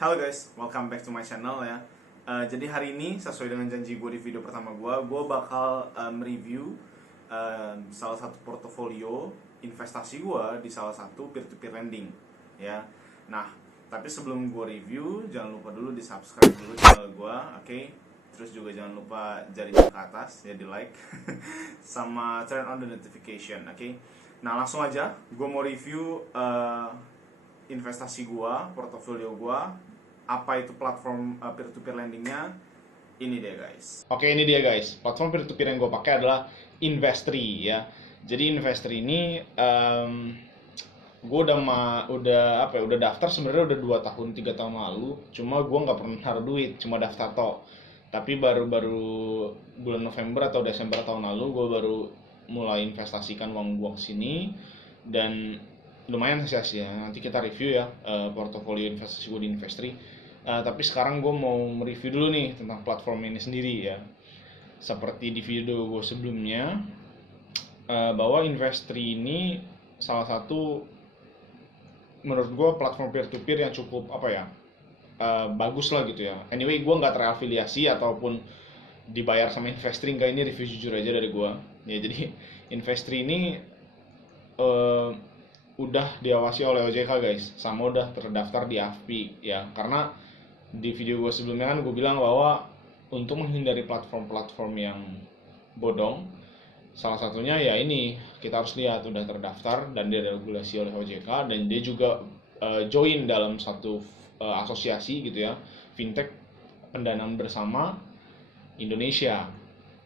Halo guys, welcome back to my channel ya. Jadi hari ini sesuai dengan janji gue di video pertama gue bakal review salah satu portofolio investasi gue di salah satu peer-to-peer lending ya. Nah, tapi sebelum gue review, jangan lupa dulu di subscribe dulu channel gue, oke? Terus juga jangan lupa jarinya ke atas ya, di like sama turn on the notification, oke? Nah, langsung aja, gue mau review investasi gua, portofolio gua, apa itu platform peer-to-peer lendingnya. Ini dia guys. Oke, ini dia guys. Platform peer-to-peer yang gue pakai adalah Investory ya. Jadi Investory ini gue udah daftar sebenarnya udah 2 tahun 3 tahun lalu. Cuma gue nggak pernah naruh duit, cuma daftar tok. Tapi baru bulan November atau Desember tahun lalu gue baru mulai investasikan uang gue ke sini dan lumayan sia-sia. Nanti kita review ya portofolio investasi gue di Investory. Tapi sekarang gue mau mereview dulu nih tentang platform ini sendiri ya. Seperti di video gue sebelumnya, bahwa Investory ini salah satu menurut gue platform peer-to-peer yang cukup bagus lah gitu ya. Anyway, gue nggak terafiliasi ataupun dibayar sama Investory, nggak, ini review jujur aja dari gue. Ya jadi Investory ini udah diawasi oleh OJK guys, sama udah terdaftar di AFPI ya. Karena di video gue sebelumnya kan gue bilang bahwa untuk menghindari platform-platform yang bodong, salah satunya ya ini, kita harus lihat udah terdaftar dan dia regulasi oleh OJK, dan dia juga join dalam satu asosiasi gitu ya, fintech pendanaan bersama Indonesia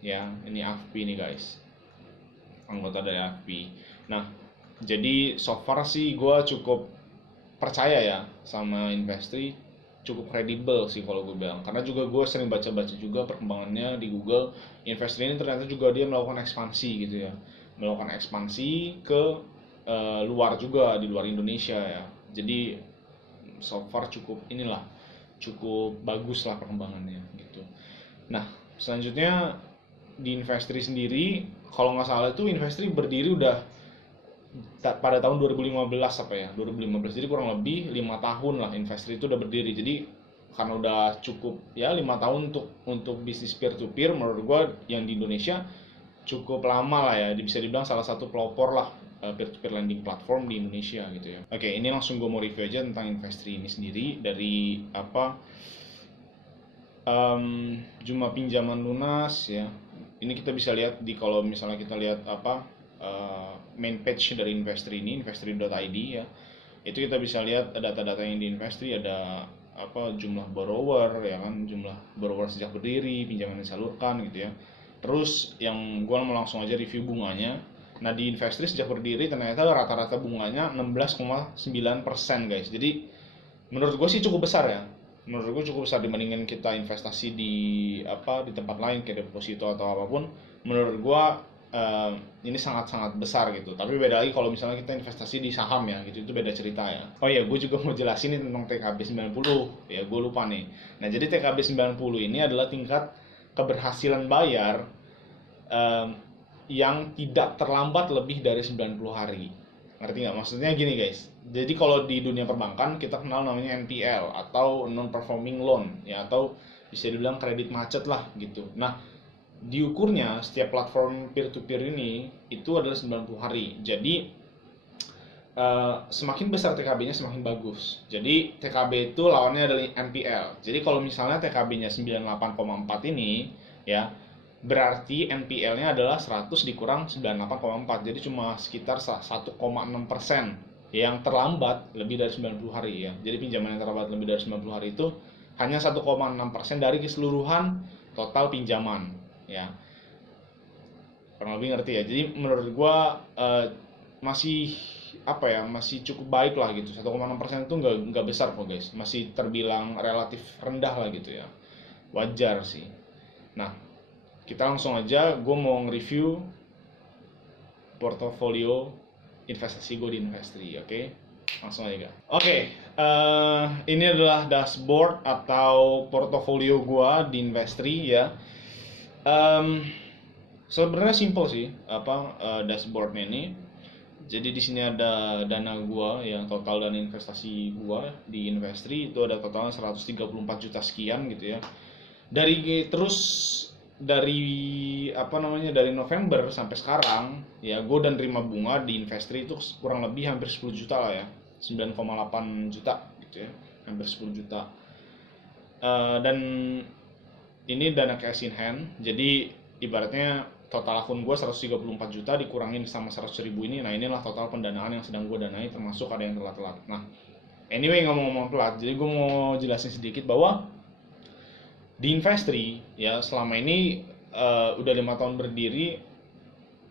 ya. Ini AFPI nih guys, anggota dari AFPI. Nah, jadi so far sih gue cukup percaya ya sama Investory, cukup kredibel sih kalau gue bilang. Karena juga gue sering baca-baca juga perkembangannya di Google. Investory ini ternyata juga dia melakukan ekspansi gitu ya, melakukan ekspansi ke luar juga, di luar Indonesia ya. Jadi so far cukup bagus lah perkembangannya gitu. Nah, selanjutnya di Investory sendiri, kalau nggak salah itu Investory berdiri udah pada tahun 2015 jadi kurang lebih 5 tahun lah Investory itu udah berdiri. Jadi karena udah cukup ya 5 tahun untuk bisnis peer to peer, menurut gue yang di Indonesia cukup lama lah ya, bisa dibilang salah satu pelopor lah peer to peer lending platform di Indonesia gitu ya. Oke, ini langsung gue mau review aja tentang Investory ini sendiri. Dari jumlah pinjaman lunas ya, ini kita bisa lihat kalau misalnya kita lihat main page dari Investory ini, investory.id ya. Itu kita bisa lihat data-data yang di Investory, ada jumlah borrower ya kan, jumlah borrower sejak berdiri, pinjaman yang disalurkan gitu ya. Terus yang gue mau langsung aja review bunganya. Nah, di Investory sejak berdiri ternyata rata-rata bunganya 16,9% guys. Jadi menurut gue sih cukup besar ya. Menurut gue cukup besar dibandingin kita investasi di tempat lain kayak deposito atau apapun. Menurut gue ini sangat-sangat besar gitu. Tapi beda lagi kalau misalnya kita investasi di saham ya gitu, itu beda cerita ya. Oh iya, gue juga mau jelasin nih tentang TKB 90 ya, gue lupa nih. Nah, jadi TKB 90 ini adalah tingkat keberhasilan bayar yang tidak terlambat lebih dari 90 hari. Ngerti nggak? Maksudnya gini guys, jadi kalau di dunia perbankan kita kenal namanya NPL atau non performing loan ya, atau bisa dibilang kredit macet lah gitu. Nah, diukurnya setiap platform peer to peer ini itu adalah 90 hari. Jadi semakin besar TKB-nya semakin bagus. Jadi TKB itu lawannya adalah NPL. Jadi kalau misalnya TKB-nya 98,4 ini ya, berarti NPL-nya adalah 100 dikurang 98,4. Jadi cuma sekitar 1,6% yang terlambat lebih dari 90 hari ya. Jadi pinjaman yang terlambat lebih dari 90 hari itu hanya 1,6% dari keseluruhan total pinjaman ya, kurang lebih ngerti ya. Jadi menurut gua masih masih cukup baik lah gitu. 1,6% itu nggak besar kok guys, masih terbilang relatif rendah lah gitu ya, wajar sih. Nah, kita langsung aja, gue mau nge-review portofolio investasi gue di Investory, oke? Langsung aja. Oke, ini adalah dashboard atau portofolio gue di Investory ya. Sebenarnya simple sih dashboardnya ini. Jadi di sini ada dana gua, yang total dana investasi gua di Investri itu ada totalnya 134 juta sekian gitu ya. Terus dari apa namanya, dari November sampai sekarang ya, gue dan terima bunga di Investri itu kurang lebih hampir 10 juta lah ya, 9,8 juta gitu ya, hampir 10 juta. Dan ini dana cash in hand, jadi ibaratnya total akun gue 134 juta dikurangin sama 100 ribu ini, nah inilah total pendanaan yang sedang gue danai, termasuk ada yang telat-telat. Nah anyway, ngomong-ngomong telat, jadi gue mau jelasin sedikit bahwa di Investri ya selama ini udah 5 tahun berdiri,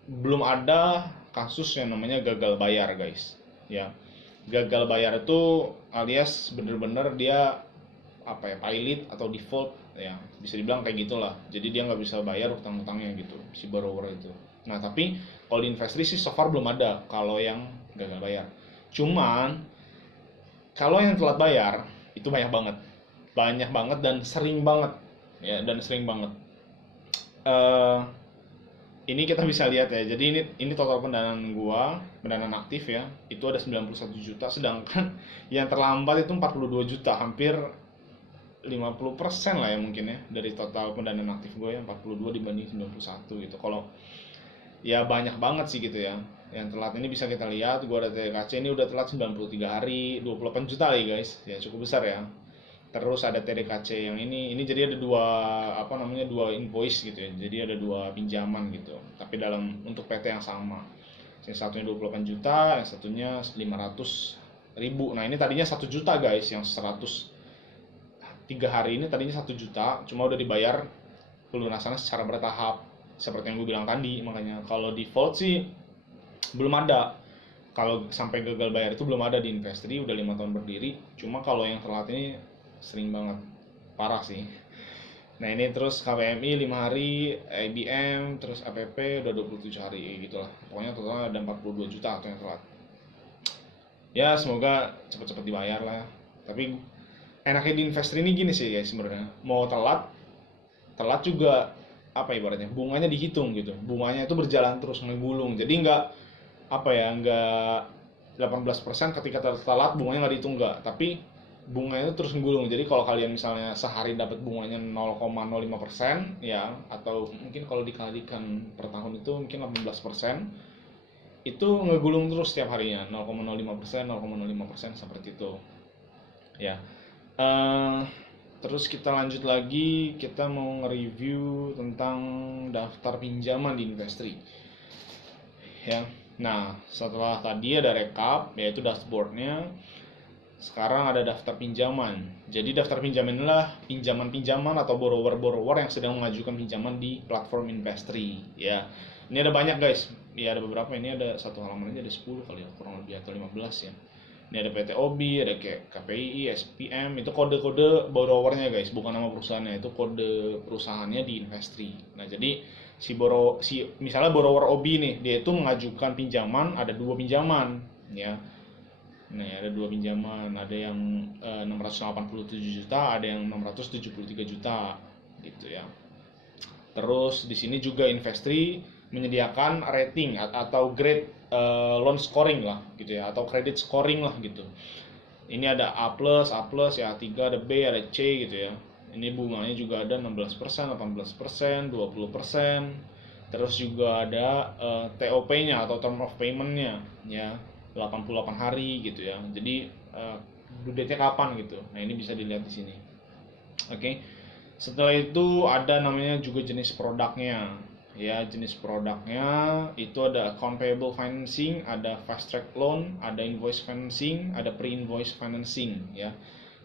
belum ada kasus yang namanya gagal bayar guys ya. Gagal bayar itu alias bener-bener dia apa ya, pilot atau default ya, bisa dibilang kayak gitulah. Jadi dia nggak bisa bayar utang-utangnya gitu, si borrower itu. Nah tapi kalau di Investri sih so far belum ada kalau yang gagal bayar. Cuman kalau yang telat bayar itu banyak banget dan sering banget ya, dan sering banget. eh ini kita bisa lihat ya. Jadi ini total pendanaan gua, pendanaan aktif ya. Itu ada 91 juta, sedangkan yang terlambat itu 42 juta, hampir 50% lah ya mungkin ya dari total pendanaan aktif gue, yang 42 dibanding 91 gitu. Kalau ya banyak banget sih gitu ya. Yang telat ini bisa kita lihat, gua ada TDKC ini udah telat 93 hari, 28 juta lagi guys. Ya cukup besar ya. Terus ada TDKC yang ini jadi ada dua apa namanya, dua invoice gitu ya. Jadi ada dua pinjaman gitu. Tapi dalam untuk PT yang sama. Yang satunya 28 juta, yang satunya 500 ribu. Nah ini tadinya 1 juta guys, yang 103 hari ini tadinya 1 juta, cuma udah dibayar pelunasannya secara bertahap. Seperti yang gue bilang tadi, makanya kalau default sih belum ada. Kalau sampai gagal bayar itu belum ada di Investri, udah 5 tahun berdiri. Cuma kalau yang telat ini sering banget, parah sih. Nah ini terus KPMI 5 hari, IBM, terus APP udah 27 hari gitu lah. Pokoknya totalnya ada 42 juta atau yang telat. Ya semoga cepet-cepet dibayar lah ya. Tapi enaknya di Investri ini gini sih guys sebenarnya. Mau telat, telat juga apa ibaratnya, bunganya dihitung gitu. Bunganya itu berjalan terus ngegulung. Jadi nggak apa ya, nggak 18% ketika telat bunganya nggak dihitung, nggak, tapi bunganya itu terus menggulung. Jadi kalau kalian misalnya sehari dapat bunganya 0,05% ya, atau mungkin kalau dikalikan per tahun itu mungkin 18%, itu ngegulung terus setiap harinya 0,05%, 0,05% seperti itu ya. Eh, Terus kita lanjut lagi, kita mau nge-review tentang daftar pinjaman di Investri ya. Nah setelah tadi ada recap yaitu dashboardnya, sekarang ada daftar pinjaman. Jadi daftar pinjaman inilah pinjaman-pinjaman atau borrower-borrower yang sedang mengajukan pinjaman di platform Investri ya. Ini ada banyak guys. Ya ada beberapa, ini ada satu halaman aja ada 10 kali ya, kurang lebih, atau 15 ya. Ini ada PT OBI, ada kayak KPI, SPM, itu kode-kode borrowernya guys, bukan nama perusahaannya, itu kode perusahaannya di Investri. Nah, jadi misalnya borrower OBI nih, dia itu mengajukan pinjaman, ada dua pinjaman ya. Nah, ada dua pinjaman, ada yang 687 juta, ada yang 673 juta gitu ya. Terus di sini juga Investri menyediakan rating atau grade loan scoring lah gitu ya, atau credit scoring lah gitu. Ini ada A+, ya, A3, ada B, ada C gitu ya. Ini bunganya juga ada 16%, 18%, 20%. Terus juga ada TOP-nya atau term of payment-nya ya, 88 hari gitu ya. Jadi due date-nya kapan gitu. Nah, ini bisa dilihat di sini. Oke. Setelah itu ada namanya juga jenis produknya. Ya, jenis produknya itu ada account payable financing, ada fast track loan, ada invoice financing, ada pre-invoice financing ya.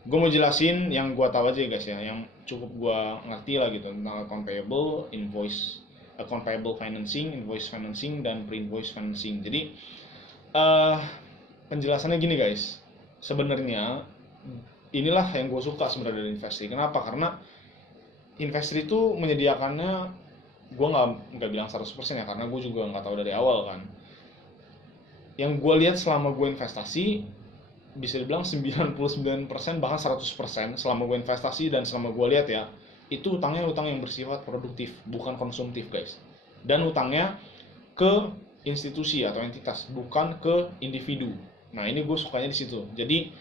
Gue mau jelasin yang gue tahu aja guys ya, yang cukup gue ngerti lah gitu tentang account payable financing, invoice financing, dan pre-invoice financing. Jadi penjelasannya gini guys, sebenarnya inilah yang gue suka sebenarnya dari Investri. Kenapa? Karena Investri itu menyediakannya, gue nggak bilang 100% ya, karena gue juga nggak tahu dari awal kan. Yang gue lihat selama gue investasi, bisa dibilang 99% bahkan 100% selama gue investasi dan selama gue lihat ya, itu utang yang bersifat produktif, bukan konsumtif guys. Dan utangnya ke institusi atau entitas, bukan ke individu. Nah ini gue sukanya di situ. Jadi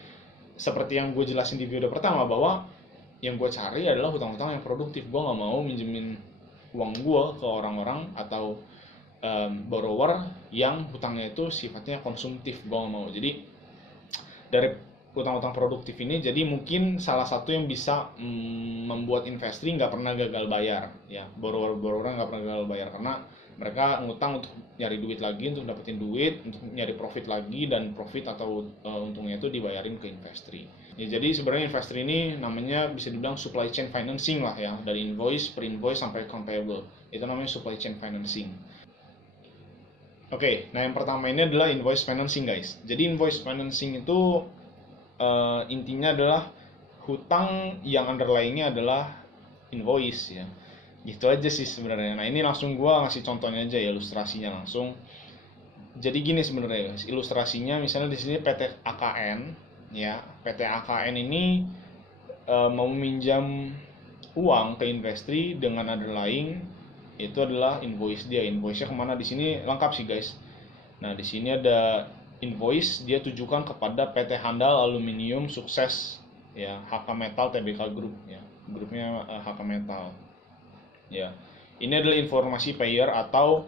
seperti yang gue jelasin di video pertama, bahwa yang gue cari adalah hutang-hutang yang produktif. Gue nggak mau minjemin uang gue ke orang-orang atau borrower yang hutangnya itu sifatnya konsumtif. Gue nggak mau. Jadi dari hutang-hutang produktif ini, jadi mungkin salah satu yang bisa membuat investor nggak pernah gagal bayar, ya. Borrower nggak pernah gagal bayar karena mereka ngutang untuk nyari duit lagi, untuk dapetin duit, untuk nyari profit lagi, dan profit atau untungnya itu dibayarin ke investor. Ya, jadi sebenarnya investor ini namanya bisa dibilang supply chain financing lah ya, dari invoice, pre-invoice sampai account payable. Itu namanya supply chain financing. Oke, nah yang pertama ini adalah invoice financing guys. Jadi invoice financing itu intinya adalah hutang yang underlying-nya adalah invoice ya. Gitu aja sih sebenarnya. Nah ini langsung gua ngasih contohnya aja ya, ilustrasinya langsung. Jadi gini sebenarnya guys, ilustrasinya misalnya di sini PT AKN ya. PT AKN ini mau meminjam uang ke investri dengan underlying itu adalah invoice dia. Invoice-nya kemana di sini lengkap sih guys. Nah di sini ada invoice, dia tujukan kepada PT Handal Aluminium Sukses ya, HK Metal Tbk Group ya, grupnya HK Metal ya. Ini adalah informasi payer atau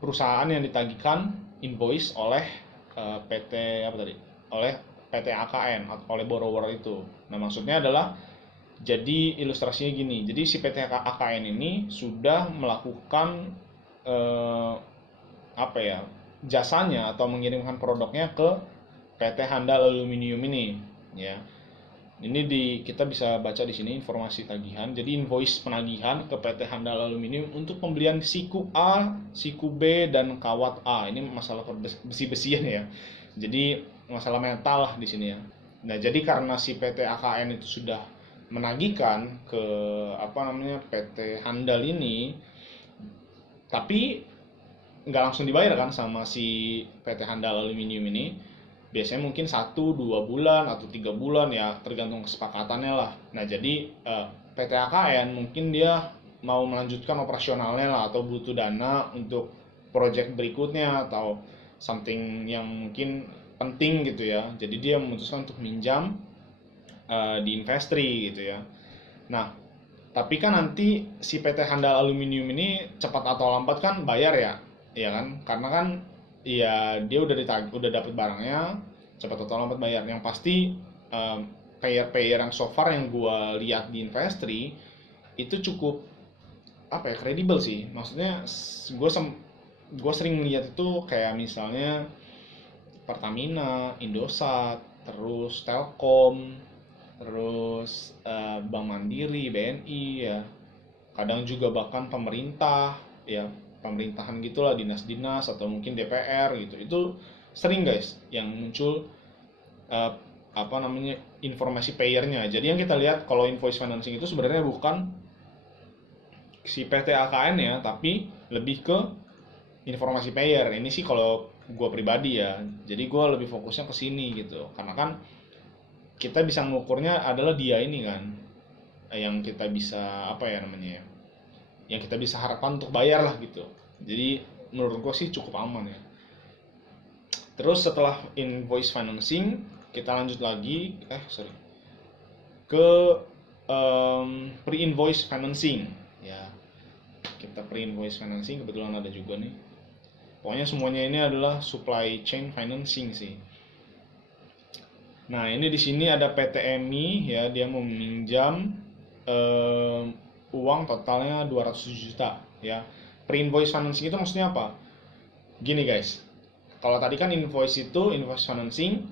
perusahaan yang ditagihkan invoice oleh PT apa tadi, oleh PT AKN atau oleh borrower itu. Nah maksudnya adalah, jadi ilustrasinya gini, jadi si PT AKN ini sudah melakukan apa ya, jasanya atau mengirimkan produknya ke PT Handal Aluminium ini ya. Ini kita bisa baca di sini informasi tagihan. Jadi invoice penagihan ke PT Handal Aluminium untuk pembelian siku A, siku B, dan kawat A. Ini masalah besi-besian ya. Jadi masalah metal lah di sini ya. Nah, jadi karena si PT AKN itu sudah menagihkan ke PT Handal ini, tapi nggak langsung dibayar kan sama si PT Handal Aluminium ini. Biasanya mungkin 1-2 bulan atau 3 bulan ya, tergantung kesepakatannya lah. Nah jadi PT AKN mungkin dia mau melanjutkan operasionalnya lah, atau butuh dana untuk project berikutnya atau something yang mungkin penting gitu ya. Jadi dia memutuskan untuk minjam di investri gitu ya. Nah tapi kan nanti si PT Handal Aluminium ini cepat atau lambat kan bayar ya, ya kan? Karena kan ya dia udah dapat barangnya, cepat atau lambat bayar. Yang pasti payer yang so far yang gue lihat di investri itu cukup kredibel sih. Maksudnya gue sering lihat itu kayak misalnya Pertamina, Indosat, terus Telkom, terus Bank Mandiri, BNI ya. Kadang juga bahkan pemerintah ya, pemerintahan gitulah, dinas-dinas atau mungkin DPR gitu. Itu sering guys yang muncul informasi payernya. Jadi yang kita lihat kalau invoice financing itu sebenarnya bukan si PT AKN ya, tapi lebih ke informasi payer. Ini sih kalau gue pribadi ya. Jadi gue lebih fokusnya ke sini gitu. Karena kan kita bisa mengukurnya adalah dia ini kan, yang kita bisa yang kita bisa harapkan untuk bayar lah gitu. Jadi menurut gue sih cukup aman ya. Terus setelah invoice financing kita lanjut lagi ke pre-invoice financing ya. Kita pre-invoice financing kebetulan ada juga nih. Pokoknya semuanya ini adalah supply chain financing sih. Nah ini di sini ada PT MI ya, dia meminjam uang totalnya 200 juta ya. Pre-invoice financing itu maksudnya apa? Gini guys, kalau tadi kan invoice financing,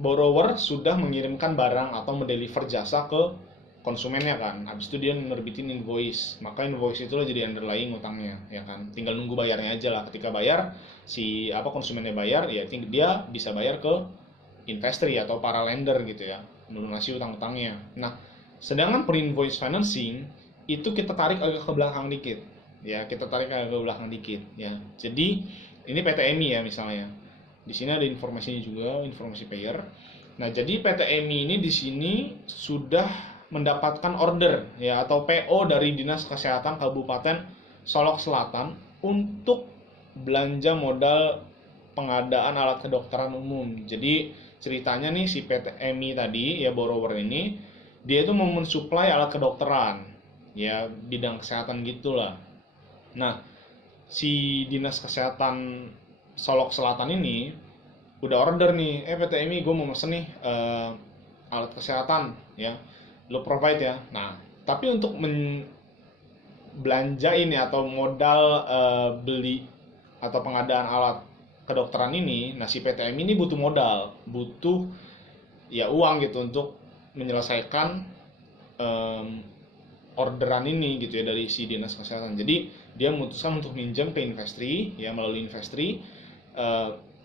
borrower sudah mengirimkan barang atau mendeliver jasa ke konsumennya kan. Habis itu dia nerbitin invoice, maka invoice itu jadi underlying utangnya ya kan. Tinggal nunggu bayarnya aja lah. Ketika bayar si konsumennya bayar ya, dia bisa bayar ke investor atau para lender gitu ya, melunasi utang-utangnya. Nah sedangkan pre-invoice financing itu kita tarik agak ke belakang dikit ya, ya. Jadi ini PT MI ya misalnya. Di sini ada informasinya juga, informasi payer. Nah, jadi PT MI ini di sini sudah mendapatkan order ya atau PO dari Dinas Kesehatan Kabupaten Solok Selatan untuk belanja modal pengadaan alat kedokteran umum. Jadi ceritanya nih si PT EMI tadi ya, borrower ini dia itu mau mensuplai alat kedokteran ya, bidang kesehatan gitulah. Nah, si dinas kesehatan Solok Selatan ini udah order nih, PT EMI gue mau pesen nih alat kesehatan ya, lo provide ya. Nah, tapi untuk belanja ini atau modal beli atau pengadaan alat kedokteran ini, nah si PTM ini butuh modal, butuh ya uang gitu untuk menyelesaikan em, orderan ini gitu ya dari si dinas kesehatan. Jadi dia memutuskan untuk minjem ke Investri ya, melalui Investri.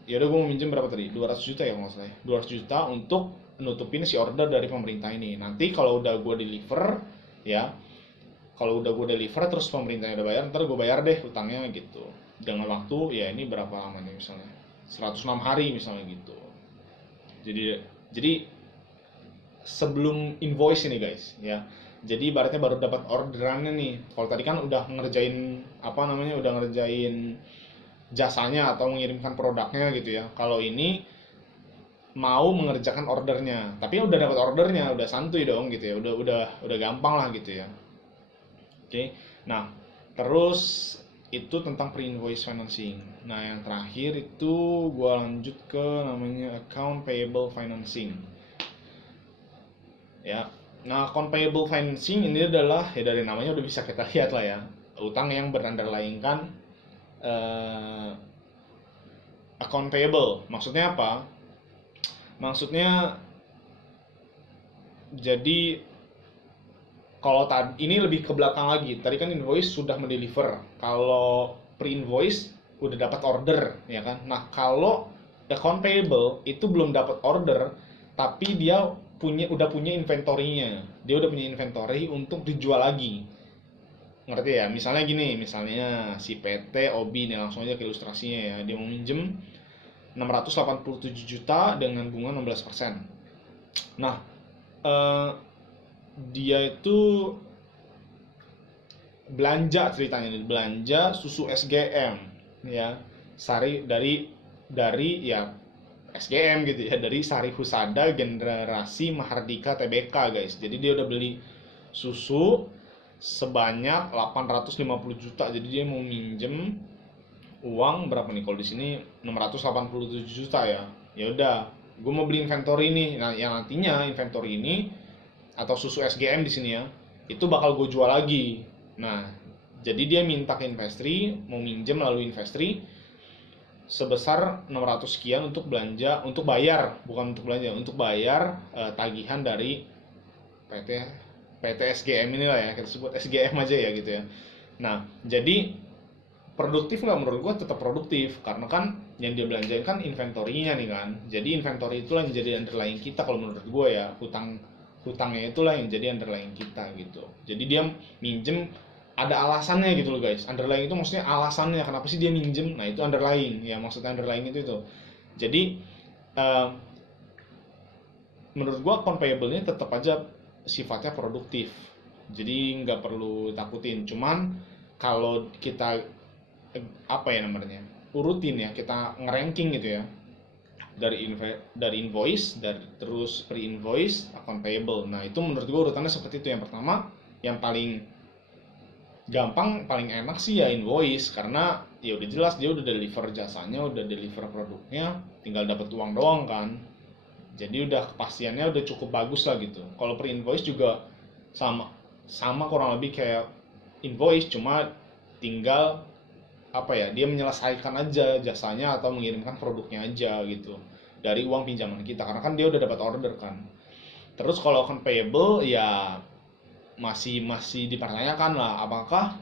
Ya udah gue mau minjem berapa tadi, 200 juta ya kalau nggak salah ya, 200 juta untuk nutupin si order dari pemerintah ini. Nanti kalau udah gue deliver ya, kalau udah gue deliver terus pemerintahnya udah bayar, ntar gue bayar deh utangnya gitu, dengan waktu ya ini berapa lama nih, misalnya 106 hari misalnya gitu. Jadi sebelum invoice ini guys ya, jadi ibaratnya baru dapat orderannya nih. Kalau tadi kan udah ngerjain apa namanya, udah ngerjain jasanya atau mengirimkan produknya gitu ya. Kalau ini mau mengerjakan ordernya, tapi udah dapat ordernya, udah santuy dong gitu ya, udah gampang lah gitu ya. Oke, nah terus itu tentang pre-invoice financing. Nah yang terakhir itu gua lanjut ke namanya account payable financing. Ya, nah account payable financing ini adalah ya dari namanya udah bisa kita lihat lah ya, utang yang berunderlyingkan account payable. Maksudnya apa? Maksudnya jadi kalau tadi ini lebih ke belakang lagi. Tadi kan invoice sudah mendeliver. Kalau pre-invoice udah dapat order, ya kan? Nah, kalau account payable itu belum dapat order, tapi dia udah punya inventory-nya. Dia udah punya inventory untuk dijual lagi. Ngerti ya? Misalnya gini, misalnya si PT Obi nih, langsung aja ke ilustrasinya ya. Dia mau minjem 687 juta dengan bunga 16%. Nah, eh, dia itu belanja, ceritanya nih belanja susu SGM ya, sari dari ya SGM gitu ya, dari Sari Husada Generasi Mahardika Tbk guys. Jadi dia udah beli susu sebanyak 850 juta. Jadi dia mau minjem uang berapa nih, kalau di sini 687 juta ya. Ya udah, gue mau beli inventory ini. Nah, yang nantinya inventory ini atau susu SGM di sini ya, itu bakal gue jual lagi. Nah, jadi dia minta ke Investri, mau minjem melalui Investri sebesar 600 sekian untuk belanja, untuk bayar, bukan untuk belanja, untuk bayar tagihan dari PT PT SGM inilah ya, kita sebut SGM aja ya gitu ya. Nah, jadi produktif nggak? Menurut gue tetap produktif, karena kan yang dia belanjain kan inventory-nya nih kan. Jadi inventory itulah yang jadi underlying kita kalau menurut gue ya, hutangnya itulah yang jadi underlying kita gitu. Jadi dia minjem ada alasannya gitu loh guys. Underlying itu maksudnya alasannya kenapa sih dia minjem. Nah itu underlying ya, maksudnya underlying itu. Jadi menurut gua account payable-nya tetap aja sifatnya produktif. Jadi nggak perlu takutin. Cuman kalau kita apa ya namanya, urutin ya, kita ngeranking gitu ya, dari invoice, dari terus pre-invoice, account payable. Nah itu menurut gue urutannya seperti itu. Yang pertama, yang paling gampang, paling enak sih ya invoice, karena ya udah jelas dia udah deliver jasanya, udah deliver produknya, tinggal dapat uang doang kan. Jadi udah kepastiannya udah cukup bagus lah gitu. Kalau pre-invoice juga sama kurang lebih kayak invoice, cuma tinggal apa ya, dia menyelesaikan aja jasanya atau mengirimkan produknya aja gitu dari uang pinjaman kita, karena kan dia udah dapat order kan. Terus kalau account payable ya masih dipertanyakan lah, apakah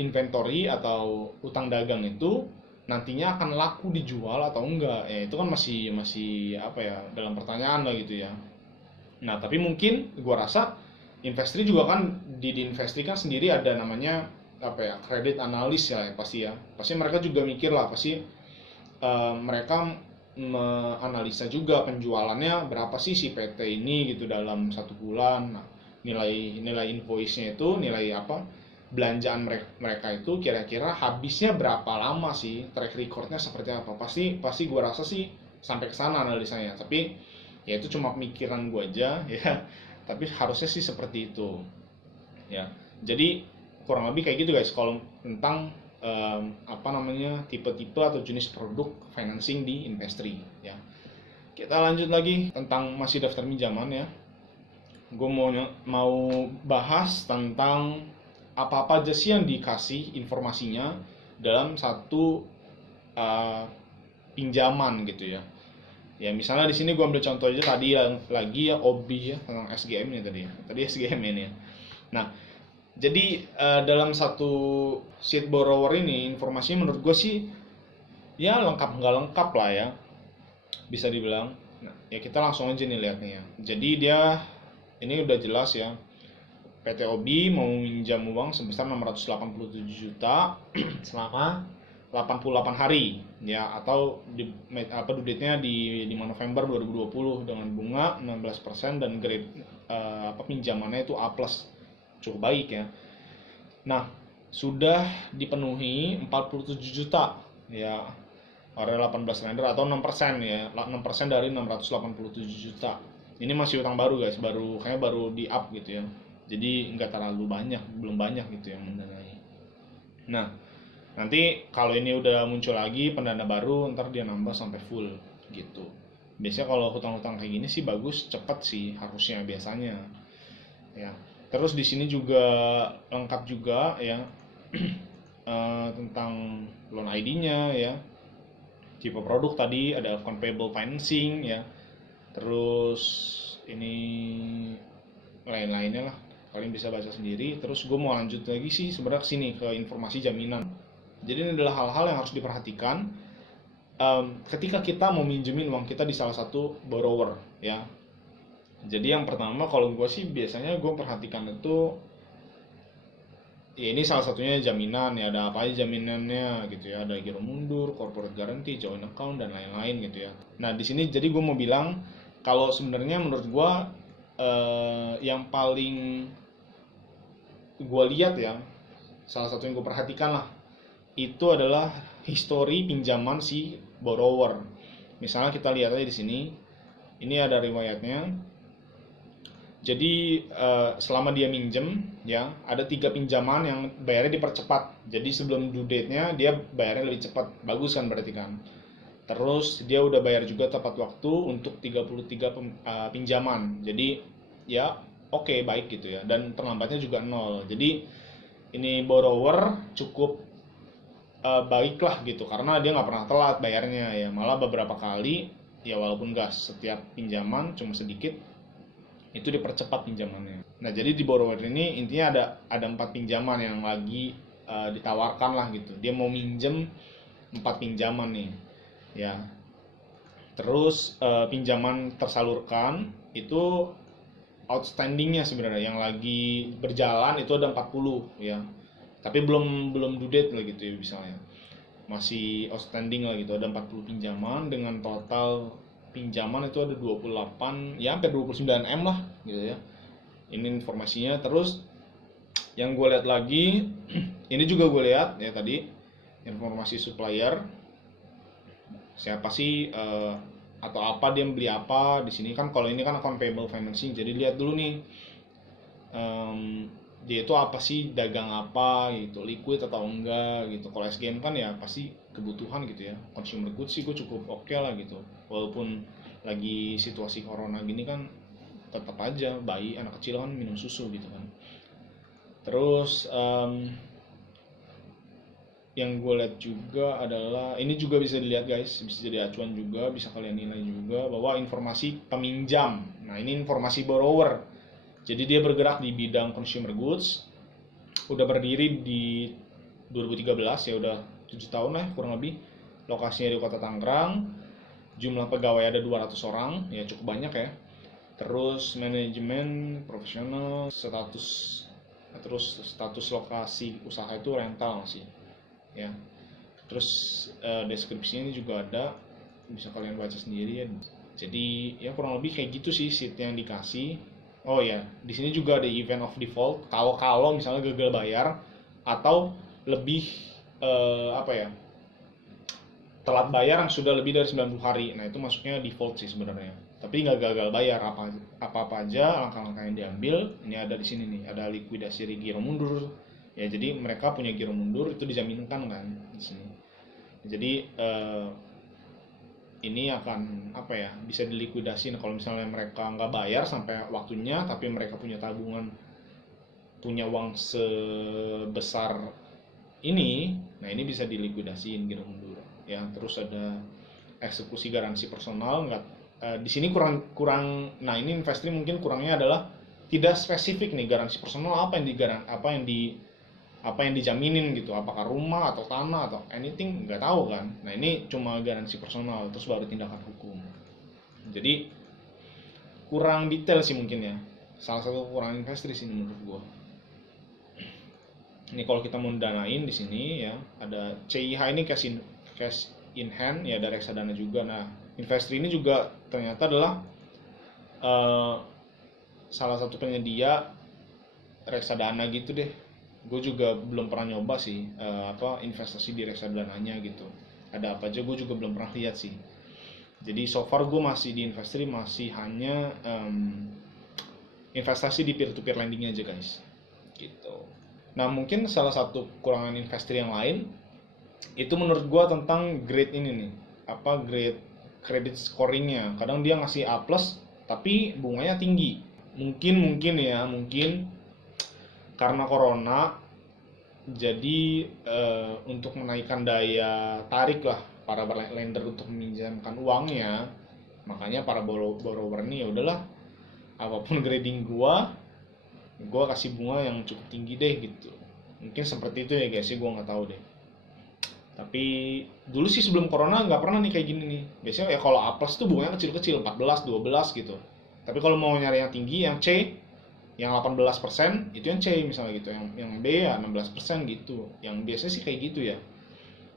inventory atau utang dagang itu nantinya akan laku dijual atau enggak ya, itu kan masih apa ya, dalam pertanyaan lah gitu ya. Nah tapi mungkin gua rasa Investri juga kan, di Investri kan sendiri ada namanya apa ya, kredit analis ya, pasti mereka juga mikir lah, pasti mereka menganalisa juga penjualannya berapa sih si PT ini gitu dalam satu bulan. Nah, nilai invoice-nya itu, nilai apa, belanjaan mereka itu kira-kira habisnya berapa lama sih, track recordnya seperti apa. Pasti gue rasa sih sampai ke sana analisanya, tapi ya itu cuma pemikiran gue aja ya, tapi harusnya sih seperti itu ya. Jadi kurang lebih kayak gitu guys kalau tentang tipe-tipe atau jenis produk financing di Investri ya. Kita lanjut lagi tentang masih daftar pinjaman ya. Gue mau bahas tentang apa-apa aja sih yang dikasih informasinya dalam satu pinjaman gitu ya. Ya misalnya di sini gue ambil contoh aja tadi lagi ya OBI ya, tentang SGM nya tadi ya. Tadi SGM ini ya. Nah, jadi dalam satu sheet borrower ini informasinya menurut gue sih ya lengkap nggak lengkap lah ya, bisa dibilang. Nah, ya kita langsung aja nih lihatnya. Jadi dia ini udah jelas ya, PT OBI mau minjam uang sebesar 687 juta selama 88 hari ya, atau due date-nya di 5 November 2020 dengan bunga 16% dan grade pinjamannya itu A+. Cukup baik ya. Nah, sudah dipenuhi 47 juta ya, oleh 18 lender atau 6% ya, 6% dari 687 juta. Ini masih utang baru guys, kayaknya baru di up gitu ya. Jadi nggak terlalu banyak, belum banyak gitu yang mendanai. Nah, nanti kalau ini udah muncul lagi pendana baru, ntar dia nambah sampai full gitu. Biasanya kalau hutang-hutang kayak gini sih bagus, cepet sih harusnya biasanya ya. Terus di sini juga lengkap juga ya tentang loan ID-nya ya, tipe produk tadi ada account payable financing ya, terus ini lain-lainnya lah, kalian bisa baca sendiri. Terus gue mau lanjut lagi sih sebenarnya sini ke informasi jaminan. Jadi ini adalah hal-hal yang harus diperhatikan ketika kita mau minjemin uang kita di salah satu borrower ya. Jadi yang pertama kalau gue sih biasanya gue perhatikan itu ya, ini salah satunya jaminan ya, ada apa aja jaminannya gitu ya, ada giro mundur, corporate guarantee, joint account dan lain-lain gitu ya. Nah di sini jadi gue mau bilang kalau sebenarnya menurut gue yang paling gue lihat ya, salah satu yang gue perhatikan lah itu adalah history pinjaman si borrower. Misalnya kita lihat aja di sini, ini ada riwayatnya. Jadi selama dia minjem ya, ada 3 pinjaman yang bayarnya dipercepat. Jadi sebelum due date-nya dia bayarnya lebih cepat. Bagus kan berarti kan. Terus dia udah bayar juga tepat waktu untuk 33 pinjaman. Jadi ya oke, baik gitu ya. Dan terlambatnya juga 0. Jadi ini borrower cukup baik lah gitu, karena dia nggak pernah telat bayarnya ya. Malah beberapa kali ya, walaupun nggak setiap pinjaman, cuma sedikit, itu dipercepat pinjamannya. Nah jadi di borrower ini intinya ada 4 pinjaman yang lagi ditawarkan lah gitu. Dia mau minjem 4 pinjaman nih ya. Terus pinjaman tersalurkan itu outstandingnya sebenarnya yang lagi berjalan itu ada 40 ya. Tapi belum due date lah gitu ya, misalnya masih outstanding lah gitu, ada 40 pinjaman dengan total pinjaman itu ada 28 ya, hampir 29 M lah gitu ya. Ini informasinya. Terus yang gue lihat lagi ini juga gue lihat ya tadi, informasi supplier, siapa sih atau apa dia beli apa di sini kan. Kalau ini kan account payable financing, jadi lihat dulu nih dia itu apa sih, dagang apa gitu, liquid atau enggak gitu. Kalau SGM kan ya pasti kebutuhan gitu ya, consumer goods sih gue cukup oke lah gitu. Walaupun lagi situasi corona gini kan tetap aja bayi, anak kecil kan minum susu gitu kan. Terus yang gue lihat juga adalah ini juga bisa dilihat guys, bisa jadi acuan juga, bisa kalian nilai juga bahwa informasi peminjam. Nah ini informasi borrower, jadi dia bergerak di bidang consumer goods, udah berdiri di 2013 ya, udah 7 tahun lah kurang lebih. Lokasinya di Kota Tangerang, jumlah pegawai ada 200 orang ya, cukup banyak ya. Terus manajemen profesional, status lokasi usaha itu rental sih ya. Terus deskripsinya ini juga ada, bisa kalian baca sendiri ya. Jadi ya kurang lebih kayak gitu sih sheet yang dikasih. Oh ya, di sini juga ada event of default. Kalau misalnya gagal bayar, atau lebih apa ya, telat bayar yang sudah lebih dari 90 hari. Nah, itu masuknya default sih sebenarnya. Tapi nggak gagal bayar, apa aja langkah-langkah yang diambil. Ini ada di sini nih, ada likuidasi giro mundur. Ya, jadi mereka punya giro mundur itu dijaminkan kan di sini. Jadi ini akan apa ya, bisa dilikuidasi. Nah, kalau misalnya mereka nggak bayar sampai waktunya, tapi mereka punya tabungan, punya uang sebesar ini, nah ini bisa dilikuidasiin giro mundur ya. Terus ada eksekusi garansi personal, nggak di sini kurang. Nah, ini investri mungkin kurangnya adalah tidak spesifik nih garansi personal apa yang dijaminin gitu, apakah rumah atau tanah atau anything, nggak tahu kan. Nah, ini cuma garansi personal terus baru tindakan hukum. Jadi kurang detail sih mungkin ya, salah satu kurang investri sih menurut gua. Ini kalau kita mau danain di sini ya, ada CIH ini cash in hand ya, ada reksadana juga. Nah, investri ini juga ternyata adalah salah satu penyedia reksadana gitu deh. Gue juga belum pernah nyoba sih investasi di reksadananya gitu. Ada apa aja gue juga belum pernah lihat sih. Jadi so far gue masih di investri masih hanya investasi di peer to peer lending aja guys. Gitu. Nah, mungkin salah satu kekurangan investri yang lain itu menurut gue tentang grade ini nih. Grade credit scoringnya. Kadang dia ngasih A+, tapi bunganya tinggi. Mungkin karena corona, jadi untuk menaikkan daya tarik lah para lender untuk meminjamkan uangnya, makanya para borrower ini ya udahlah, apapun grading gua kasih bunga yang cukup tinggi deh gitu. Mungkin seperti itu ya guys sih, gua nggak tahu deh. Tapi dulu sih sebelum corona nggak pernah nih kayak gini nih. Biasanya ya kalau A+ tuh bunganya kecil-kecil, 14, 12 gitu. Tapi kalau mau nyari yang tinggi, yang C, yang 18% itu yang C misalnya gitu, yang B ya 16% gitu. Yang biasanya sih kayak gitu ya.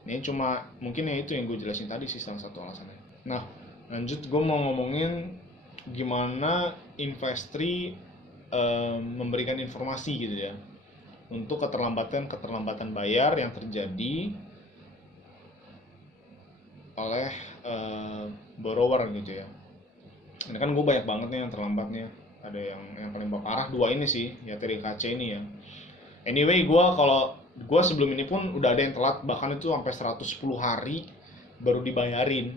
Ini cuma mungkin ya itu yang gue jelasin tadi sih salah satu alasannya. Nah, lanjut gue mau ngomongin gimana investri memberikan informasi gitu ya untuk keterlambatan bayar yang terjadi oleh borrower gitu ya. Ini kan gue banyak banget nih yang terlambatnya. Ada yang paling parah dua ini sih ya, TDKC ini ya. Anyway, gue sebelum ini pun udah ada yang telat, bahkan itu sampai 110 hari baru dibayarin.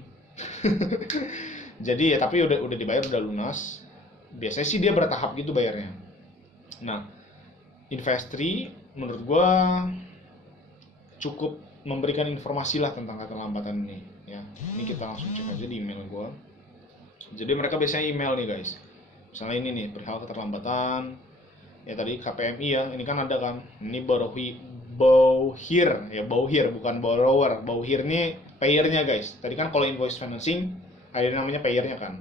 Jadi ya, tapi udah dibayar, udah lunas. Biasanya sih dia bertahap gitu bayarnya. Nah, investri menurut gue cukup memberikan informasi lah tentang keterlambatan ini ya. Ini kita langsung cek aja di email gue. Jadi mereka biasanya email nih guys. Misalnya ini nih, perihal keterlambatan ya, tadi KPMI ya, ini kan ada kan, ini Bauhir bukan borrower. Bauhir ini payernya guys. Tadi kan kalau invoice financing ada namanya payernya kan,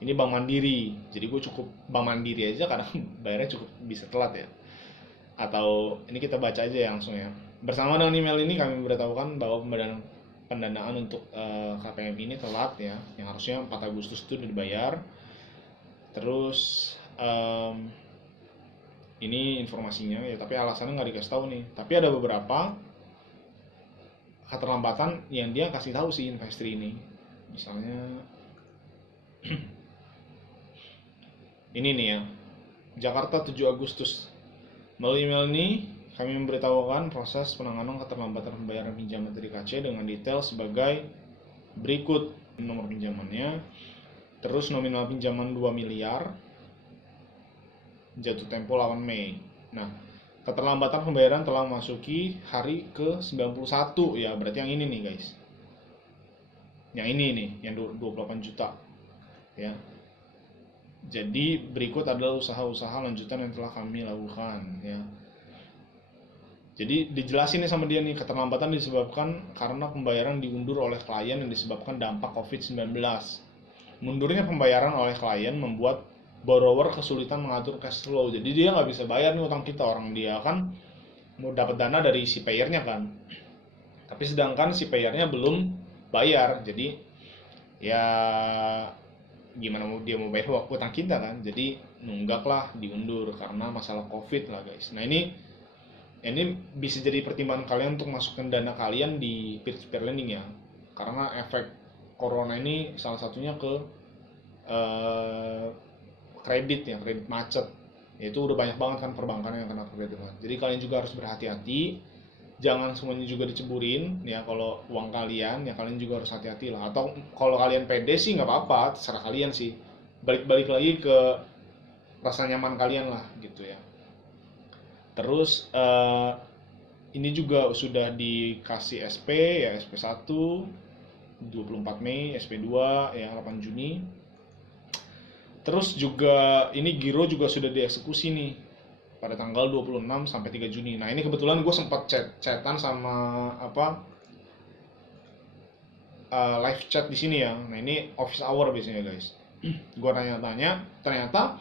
ini Bank Mandiri. Jadi gue cukup Bank Mandiri aja kadang bayarnya cukup bisa telat ya. Atau ini kita baca aja ya langsung ya. Bersama dengan email ini kami memberitahukan bahwa pendanaan untuk KPMI ini telat ya, yang harusnya 4 Agustus itu dibayar. Terus ini informasinya ya, tapi alasannya nggak dikasih tahu nih. Tapi ada beberapa keterlambatan yang dia kasih tahu sih investri ini. Misalnya ini nih ya, Jakarta 7 Agustus. Melalui email ini kami memberitahukan proses penanganan keterlambatan pembayaran pinjaman TDKC dengan detail sebagai berikut: nomor pinjamannya, terus nominal pinjaman 2 miliar, jatuh tempo 8 Mei. Nah, keterlambatan pembayaran telah memasuki hari ke-91 ya, berarti yang ini nih guys. Yang ini nih, yang 28 juta ya. Jadi berikut adalah usaha-usaha lanjutan yang telah kami lakukan ya. Jadi dijelasin nih sama dia nih, keterlambatan disebabkan karena pembayaran diundur oleh klien yang disebabkan dampak COVID-19. Mundurnya pembayaran oleh klien membuat borrower kesulitan mengatur cash flow. Jadi dia nggak bisa bayar nih utang kita, orang dia kan mau dapat dana dari si payernya kan. Tapi sedangkan si payernya belum bayar, jadi ya gimana dia mau bayar utang kita kan. Jadi nunggak lah, diundur karena masalah COVID lah guys. Nah, ini Ini bisa jadi pertimbangan kalian untuk masukkan dana kalian di peer-to-peer lending ya, karena efek corona ini salah satunya ke eh, kredit ya, kredit macet. Itu udah banyak banget kan perbankan yang kena kredit macet. Jadi kalian juga harus berhati-hati, jangan semuanya juga diceburin ya. Kalau uang kalian ya kalian juga harus hati-hati lah. Atau kalau kalian pede sih nggak apa-apa, terserah kalian sih. Balik-balik lagi ke rasa nyaman kalian lah gitu ya. Terus ini juga sudah dikasih SP ya, SP1 24 Mei, SP2 ya 8 Juni. Terus juga ini giro juga sudah dieksekusi nih pada tanggal 26 sampai 3 Juni. Nah, ini kebetulan gue sempat chatan sama live chat di sini ya. Nah, ini office hour biasanya, guys. Gue tanya-tanya, ternyata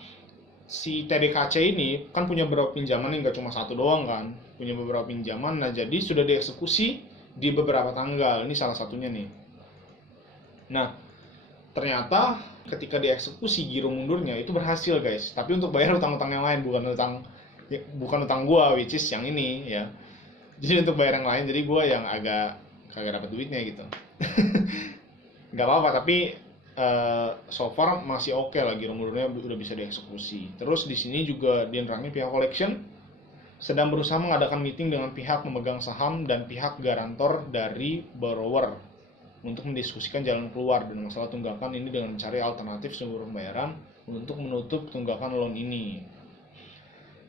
si TDKC ini kan punya beberapa pinjaman nih, nggak cuma satu doang kan, punya beberapa pinjaman. Nah, jadi sudah dieksekusi di beberapa tanggal. Ini salah satunya nih. Nah, ternyata ketika dieksekusi giro mundurnya itu berhasil, guys. Tapi untuk bayar utang-utang yang lain, bukan utang gua, which is yang ini ya. Jadi untuk bayar yang lain, jadi gua yang agak kagak dapat duitnya gitu. Nggak apa-apa, tapi so far masih oke lah, giro mundurnya udah bisa dieksekusi. Terus di sini juga dienerangnya pihak collection sedang berusaha mengadakan meeting dengan pihak pemegang saham dan pihak garantor dari borrower untuk mendiskusikan jalan keluar dan masalah tunggakan ini dengan mencari alternatif sumber pembayaran untuk menutup tunggakan loan ini.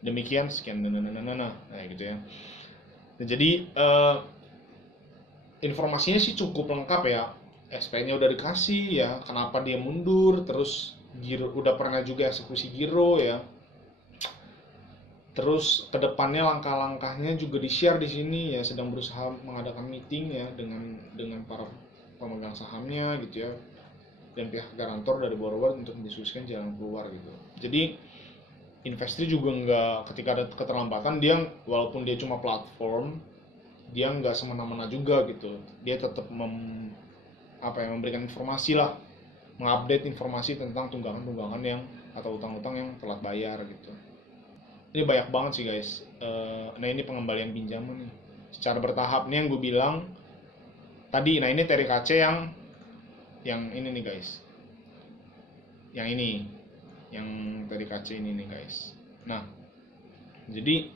Demikian, sekian nah gitu ya. Nah, jadi informasinya sih cukup lengkap ya. SP-nya udah dikasih ya, kenapa dia mundur, terus giro udah pernah juga eksekusi giro ya. Terus kedepannya langkah-langkahnya juga di-share di sini ya, sedang berusaha mengadakan meeting ya dengan para pemegang sahamnya gitu ya, dan pihak garantor dari borrower untuk mendiskusikan jalan keluar gitu. Jadi investor juga nggak, ketika ada keterlambatan dia, walaupun dia cuma platform, dia nggak semena-mena juga gitu. Dia tetap memberikan informasi lah, mengupdate informasi tentang tunggakan-tunggakan yang atau utang-utang yang telat bayar gitu. Ini banyak banget sih, guys. Nah, ini pengembalian pinjaman nih secara bertahap nih yang gue bilang tadi. Nah, ini TDKC yang ini nih, guys. Yang ini, yang TDKC ini nih, guys. Nah, jadi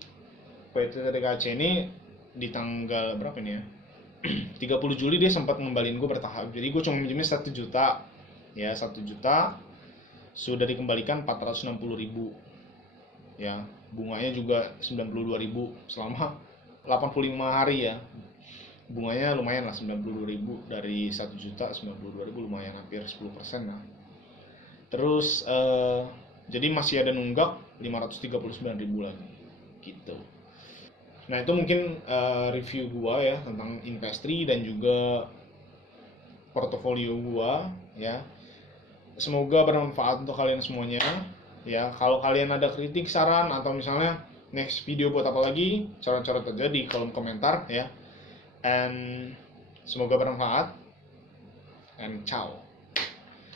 PT TDKC ini di tanggal berapa nih ya? 30 Juli dia sempat ngembaliin gue bertahap. Jadi gue cuma minjemin 1 juta. Ya, 1 juta sudah dikembalikan 460.000. Ya, bunganya juga 92.000 selama 85 hari ya. Bunganya lumayan lah, 92.000 dari 1 juta, 92.000 lumayan, hampir 10% lah. Terus jadi masih ada nunggak 539.000 lagi gitu. Nah, itu mungkin review gua ya tentang Investri dan juga portofolio gua ya. Semoga bermanfaat untuk kalian semuanya ya. Kalau kalian ada kritik, saran, atau misalnya next video buat apa lagi, coret-coret aja di kolom komentar ya. And semoga bermanfaat, and ciao.